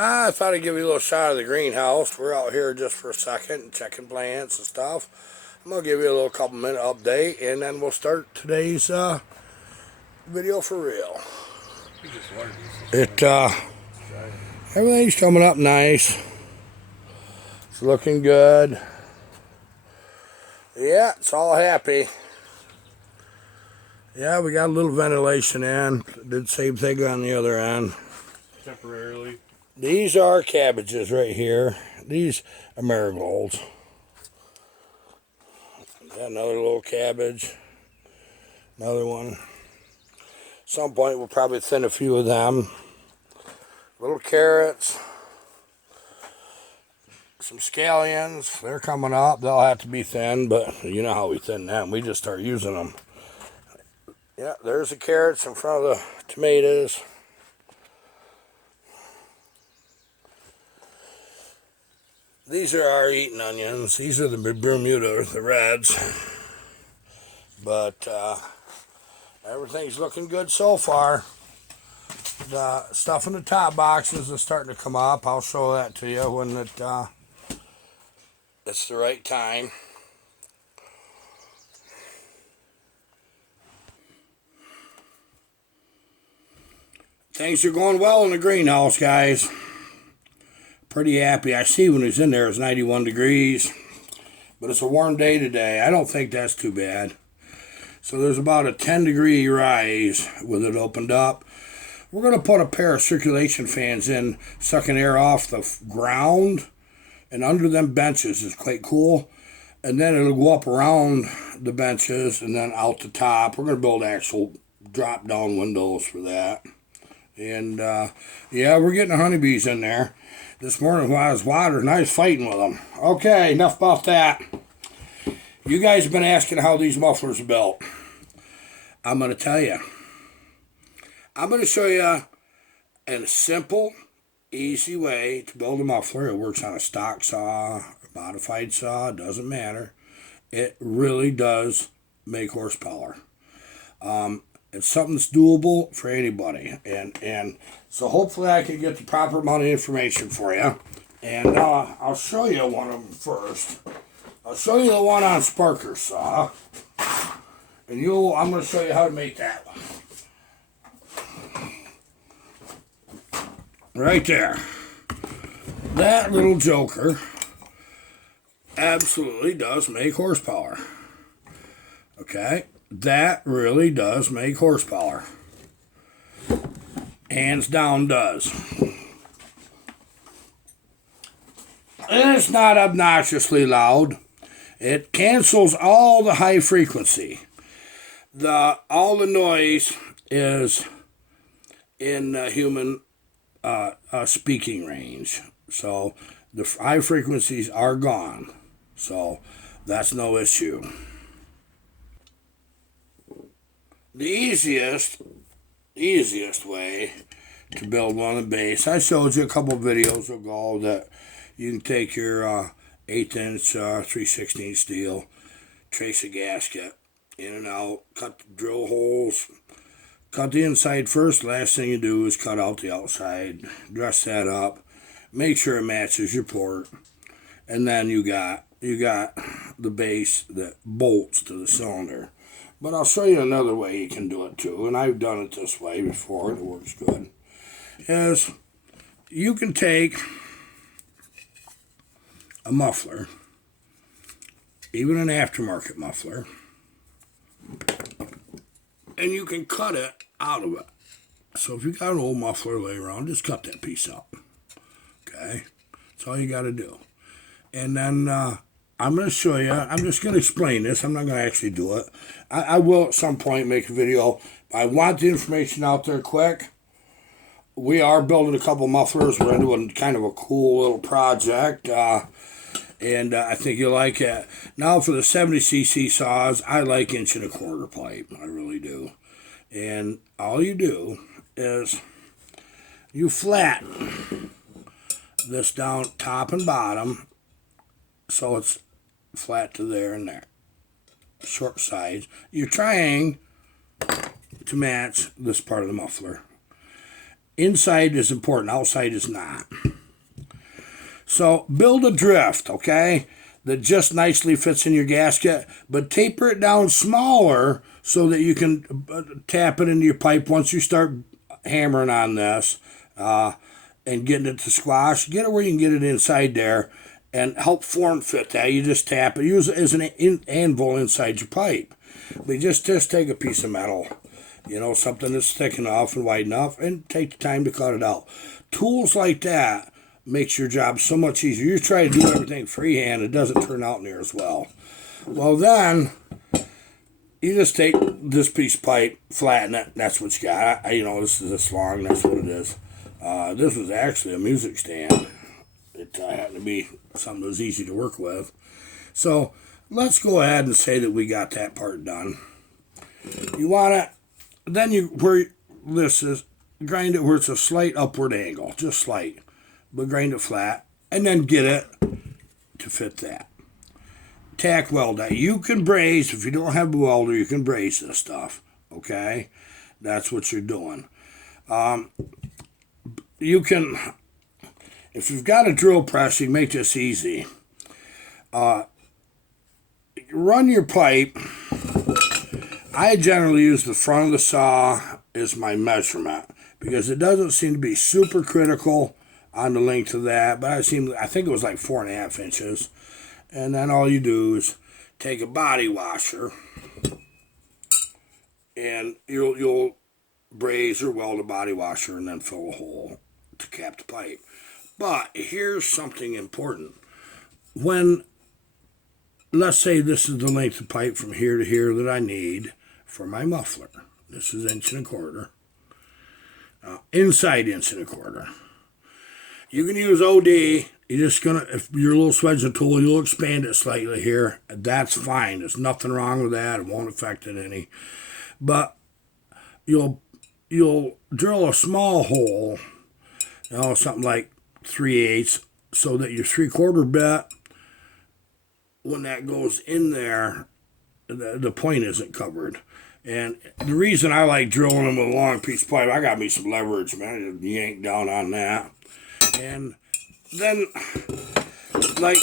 I thought I'd give you a little shot of the greenhouse. We're out here just for a second checking plants and stuff. I'm going to give you a little couple-minute update, and then we'll start today's video for real. Everything's coming up nice. It's looking good. Yeah, it's all happy. Yeah, we got a little ventilation in. Did the same thing on the other end. Temporarily. These are cabbages right here. These are marigolds. Got another little cabbage. Another one. At some point we'll probably thin a few of them. Little carrots. Some scallions. They're coming up. They'll have to be thinned, but you know how we thin them. We just start using them. Yeah, there's the carrots in front of the tomatoes. These are our eating onions. These are the Bermuda, the reds. But everything's looking good so far. The stuff in the top boxes is starting to come up. I'll show that to you when it's the right time. Things are going well in the greenhouse, guys. Pretty happy. I see when he's in there it's 91 degrees. But it's a warm day today. I don't think that's too bad. So there's about a 10-degree rise with it opened up. We're going to put a pair of circulation fans in, sucking air off the ground. And under them benches is quite cool. And then it'll go up around the benches and then out the top. We're going to build actual drop-down windows for that. And, yeah, we're getting the honeybees in there. This morning while I was watering, I was fighting with them. Okay, enough about that. You guys have been asking how these mufflers are built. I'm going to tell you. I'm going to show you in a simple, easy way to build a muffler. It works on a stock saw, a modified saw, doesn't matter. It really does make horsepower. It's something that's doable for anybody. And so hopefully I can get the proper amount of information for you. And I'll show you one of them first. I'll show you the one on Sparker saw. And I'm going to show you how to make that one. Right there. That little joker absolutely does make horsepower. Okay? That really does make horsepower. Hands down does. And it's not obnoxiously loud. It cancels all the high frequency. All the noise is in human speaking range. So the high frequencies are gone. So that's no issue. The easiest way to build one on the base, I showed you a couple videos ago that you can take your 1/8" 3/16 steel, trace a gasket in and out, cut the drill holes, cut the inside first. Last thing you do is cut out the outside, dress that up, make sure it matches your port, and then you got the base that bolts to the cylinder. But I'll show you another way you can do it too, and I've done it this way before, and it works good. Is you can take a muffler, even an aftermarket muffler, and you can cut it out of it. So if you got an old muffler laying around, just cut that piece out. Okay? That's all you got to do. And then I'm going to show you. I'm just going to explain this. I'm not going to actually do it. I will at some point make a video. I want the information out there quick. We are building a couple mufflers. We're into kind of a cool little project. And I think you'll like it. Now for the 70cc saws, I like 1¼ pipe. I really do. And all you do is you flatten this down top and bottom so it's flat to there and there. Short sides. You're trying to match this part of the muffler. Inside is important, outside is not. So build a drift, okay, that just nicely fits in your gasket, but taper it down smaller so that you can tap it into your pipe once you start hammering on this and getting it to squash. Get it where you can get it inside there and help form fit that. You just tap it. Use it as an anvil inside your pipe. But just take a piece of metal, something that's thick enough and wide enough, and take the time to cut it out. Tools like that makes your job so much easier. You try to do everything freehand, it doesn't turn out near as well. Well, then you just take this piece of pipe, flatten it, and that's what you got. This is this long, that's what it is. This was actually a music stand. It happened to be something that was easy to work with. So let's go ahead and say that we got that part done. You want it, then where this is, grind it where it's a slight upward angle, just slight, but grind it flat, and then get it to fit that. Tack weld that. You can braze, if you don't have a welder, you can braze this stuff, okay? That's what you're doing. You can, if you've got a drill press, you can make this easy. Run your pipe. I generally use the front of the saw as my measurement because it doesn't seem to be super critical on the length of that, but I think it was like 4.5 inches. And then all you do is take a body washer and you'll braze or weld a body washer and then fill a hole to cap the pipe. But here's something important. When, let's say this is the length of pipe from here to here that I need for my muffler. This is 1.25 inches. Inside 1.25 inches. You can use OD. If your little swedging tool, you'll expand it slightly here. That's fine. There's nothing wrong with that. It won't affect it any. But you'll drill a small hole, something like 3/8, so that your 3/4 bit, when that goes in there, the point isn't covered. And the reason I like drilling them with a long piece of pipe, I got me some leverage, man. I just yank down on that. And then, like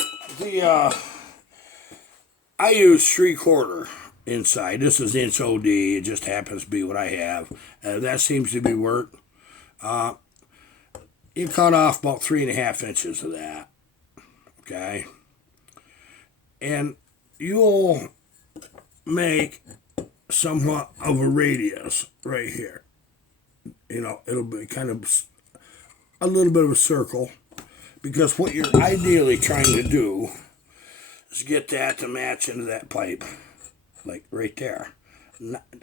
I use 3/4 inside. This is inch OD. It just happens to be what I have. That seems to be work. You cut off about 3.5 inches of that. Okay. And you'll make somewhat of a radius right here. It'll be kind of a little bit of a circle, because what you're ideally trying to do is get that to match into that pipe, like right there.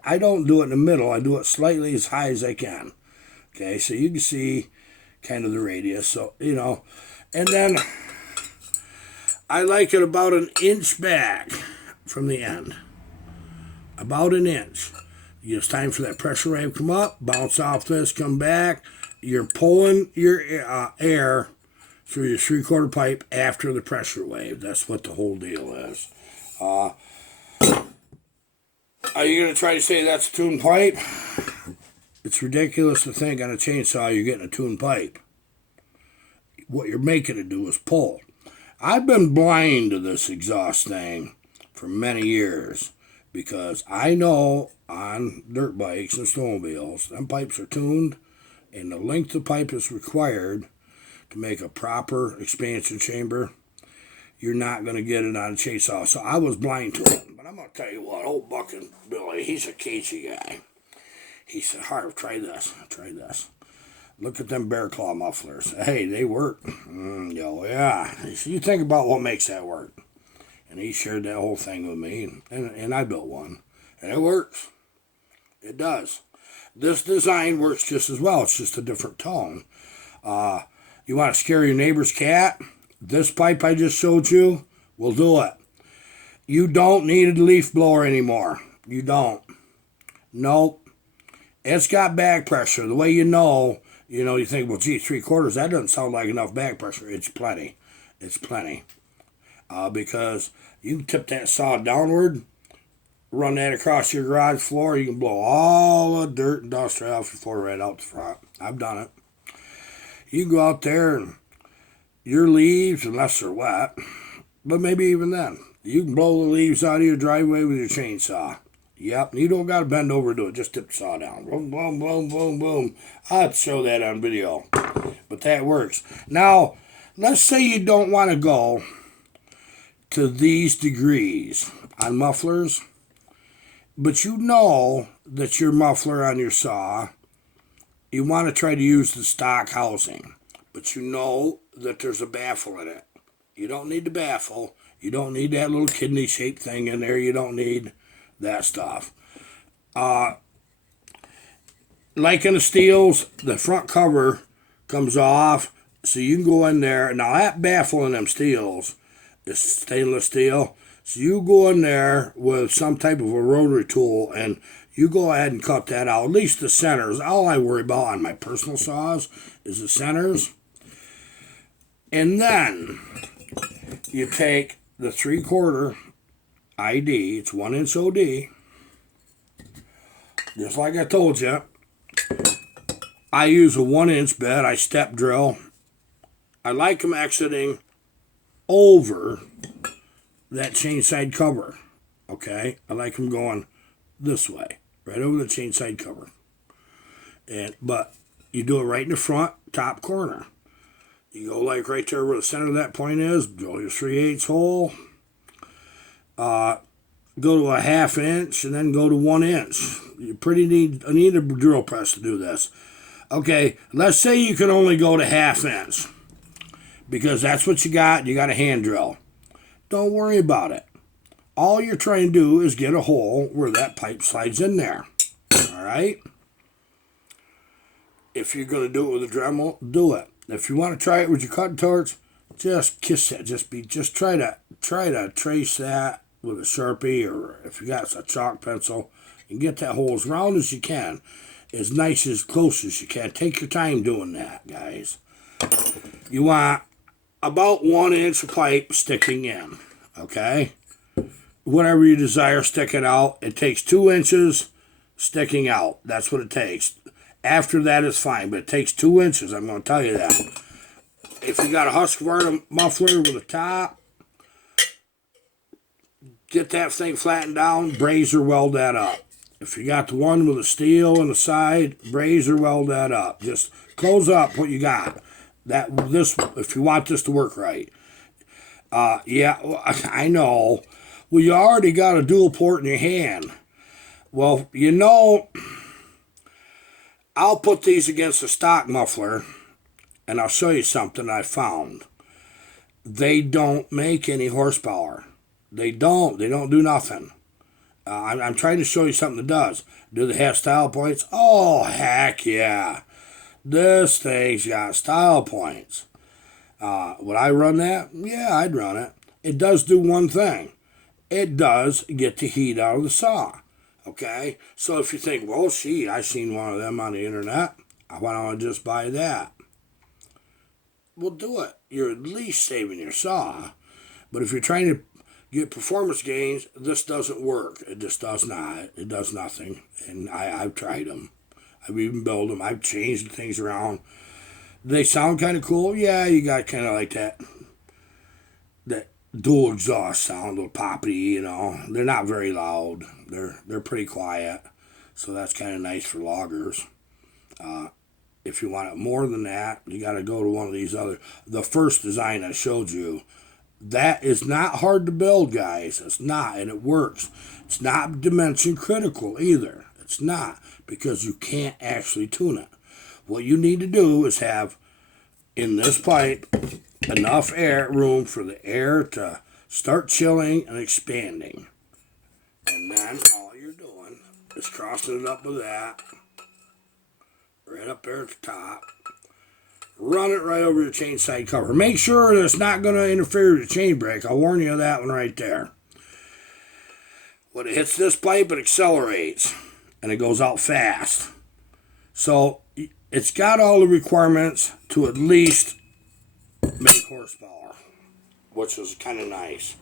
I don't do it in the middle. I do it slightly as high as I can. Okay, so you can see kind of the radius. So, and then I like it about 1 inch back from the end. About 1 inch. It's time for that pressure wave to come up, bounce off this, come back. You're pulling your air through your 3/4 pipe after the pressure wave. That's what the whole deal is. Are you going to try to say that's a tuned pipe? It's ridiculous to think on a chainsaw you're getting a tuned pipe. What you're making it do is pull. I've been blind to this exhaust thing for many years because I know on dirt bikes and snowmobiles, them pipes are tuned, and the length of pipe is required to make a proper expansion chamber. You're not going to get it on a chainsaw. So I was blind to it. But I'm going to tell you what, old Buckin' Billy, he's a cagey guy. He said, Harv, try this. Try this. Look at them bear claw mufflers. Hey, they work. Yeah. He said, you think about what makes that work. And he shared that whole thing with me. And I built one. And it works. It does. This design works just as well. It's just a different tone. You want to scare your neighbor's cat? This pipe I just showed you will do it. You don't need a leaf blower anymore. You don't. Nope. It's got back pressure. The way you think, well, gee, 3/4, that doesn't sound like enough back pressure. It's plenty. It's plenty. Because you can tip that saw downward, run that across your garage floor, you can blow all the dirt and dust right off your floor right out the front. I've done it. You go out there and your leaves, unless they're wet, but maybe even then, you can blow the leaves out of your driveway with your chainsaw. Yep, you don't got to bend over to it. Just tip the saw down. Boom, boom, boom, boom, boom. I'd show that on video, but that works. Now, let's say you don't want to go to these degrees on mufflers, but you know that your muffler on your saw, you want to try to use the stock housing, but you know that there's a baffle in it. You don't need the baffle. You don't need that little kidney-shaped thing in there. You don't need that stuff. Like in the steels, the front cover comes off, so you can go in there. Now that baffle in them steels is stainless steel, so you go in there with some type of a rotary tool and you go ahead and cut that out. At least the centers. All I worry about on my personal saws is the centers. And then you take the 3/4 ID, it's 1-inch OD. Just like I told you, I use a 1-inch bed. I step drill. I like them exiting over that chain side cover. Okay, I like them going this way, right over the chain side cover. But you do it right in the front top corner. You go like right there where the center of that point is. Drill your 3/8 hole. Go to a 1/2 inch and then go to 1 inch. You need a drill press to do this. Okay, let's say you can only go to 1/2 inch because that's what you got. You got a hand drill. Don't worry about it. All you're trying to do is get a hole where that pipe slides in there. All right? If you're going to do it with a Dremel, do it. If you want to try it with your cutting torch, just kiss it. Just try to trace that with a Sharpie, or if you got a chalk pencil, and get that hole as round as you can, as nice as close as you can. Take your time doing that, guys. You want about 1 inch of pipe sticking in, okay? Whatever you desire sticking out. It takes 2 inches sticking out. That's what it takes. After that, it's fine, but it takes 2 inches. I'm going to tell you that. If you got a Husqvarna muffler with a top, get that thing flattened down, braze or weld that up. If you got the one with a steel on the side, braze or weld that up. Just close up what you got. If you want this to work right. Yeah, I know. Well, you already got a dual port in your hand. Well, I'll put these against a stock muffler, and I'll show you something I found. They don't make any horsepower. They don't do nothing. I'm trying to show you something that does. Do they have style points? Oh, heck yeah. This thing's got style points. Would I run that? Yeah, I'd run it. It does do one thing. It does get the heat out of the saw. Okay? So if you think, well, I seen one of them on the internet. Why don't I just buy that? Well, do it. You're at least saving your saw. But if you're trying to get performance gains, this doesn't work. It just does not. It does nothing. And I've tried them. I've even built them. I've changed things around. They sound kind of cool. Yeah, you got kind of like that dual exhaust sound, a little poppy, They're not very loud. They're pretty quiet. So that's kind of nice for loggers. If you want it more than that, you got to go to one of these other. The first design I showed you, that is not hard to build, guys. It's not, and it works. It's not dimension critical either. It's not, because you can't actually tune it. What you need to do is have, in this pipe, enough room for the air to start chilling and expanding. And then all you're doing is crossing it up with that, right up there at the top. Run it right over your chain side cover. Make sure that it's not going to interfere with the chain brake. I'll warn you of that one right there. When it hits this pipe, it accelerates, and it goes out fast. So it's got all the requirements to at least make horsepower, which is kind of nice.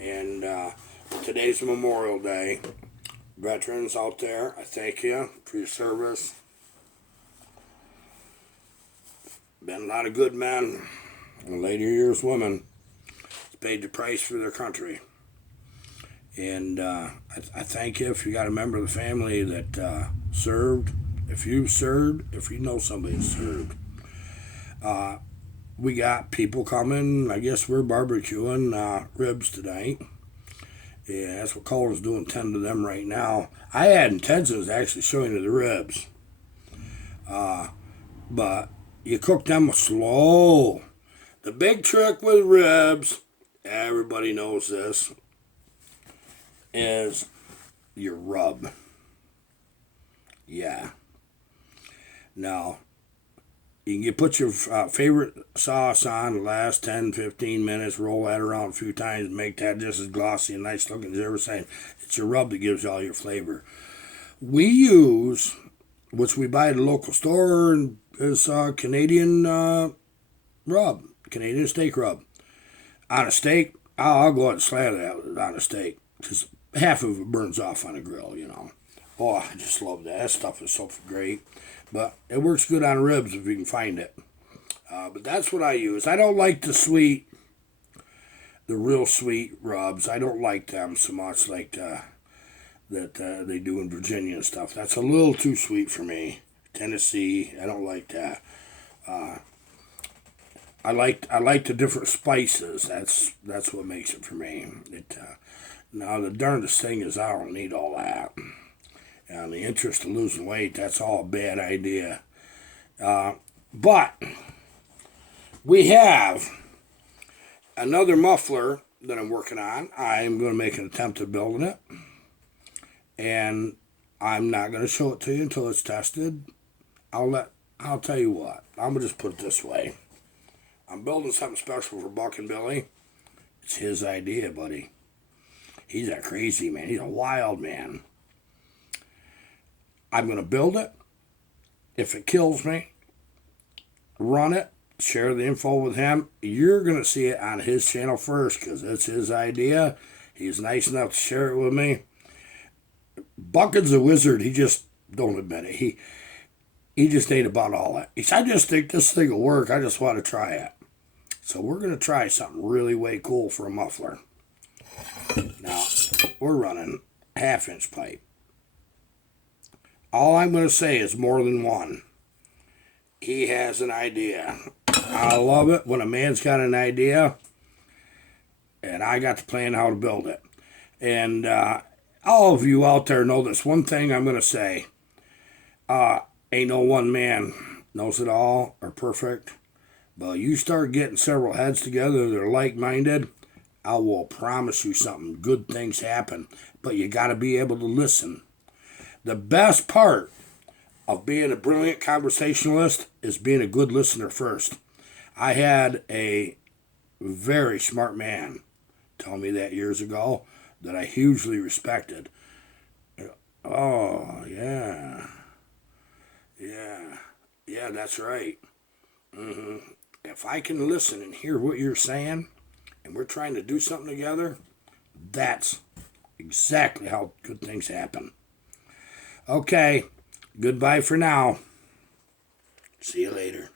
And today's Memorial Day. Veterans out there, I thank you for your service. Been a lot of good men, and later years women, paid the price for their country. And I thank you if you got a member of the family that served. If you served, if you know somebody that served. We got people coming. I guess we're barbecuing ribs tonight. Yeah, that's what Cole's doing, 10 to them right now. I had intentions of actually showing you the ribs. But you cook them slow. The big trick with ribs, everybody knows this, is your rub. Yeah. Now, you can put your favorite sauce on the last 10, 15 minutes, roll that around a few times, make that just as glossy and nice looking as ever saying. It's your rub that gives all your flavor. We use, which we buy at the local store, and is Canadian rub, Canadian steak rub. On a steak, I'll go ahead and slather that on a steak, because half of it burns off on a grill, you know. Oh, I just love that. That stuff is so great. But it works good on ribs if you can find it. But that's what I use. I don't like the real sweet rubs. I don't like them so much like that they do in Virginia and stuff. That's a little too sweet for me. Tennessee, I don't like that. I like the different spices. That's what makes it for me. Now the darndest thing is I don't need all that. And the interest of losing weight, that's all a bad idea. But we have another muffler that I'm working on. I'm going to make an attempt at building it. And I'm not going to show it to you until it's tested. I'll tell you what. I'm going to just put it this way. I'm building something special for Buck and Billy. It's his idea, buddy. He's a crazy man. He's a wild man. I'm going to build it. If it kills me, run it, share the info with him. You're going to see it on his channel first because it's his idea. He's nice enough to share it with me. Bucket's a wizard. He just don't admit it. He just ain't about all that. He said, I just think this thing will work. I just want to try it. So we're going to try something really way cool for a muffler. Now, we're running 1/2-inch pipe. All I'm going to say is more than one. He has an idea. I love it when a man's got an idea and I got to plan how to build it. And all of you out there know this. One thing I'm going to say, ain't no one man knows it all or perfect. But you start getting several heads together that are like-minded, I will promise you something. Good things happen. But you got to be able to listen. The best part of being a brilliant conversationalist is being a good listener first. I had a very smart man tell me that years ago that I hugely respected. Oh, yeah. Yeah, that's right. If I can listen and hear what you're saying, and we're trying to do something together, that's exactly how good things happen. Okay, goodbye for now. See you later.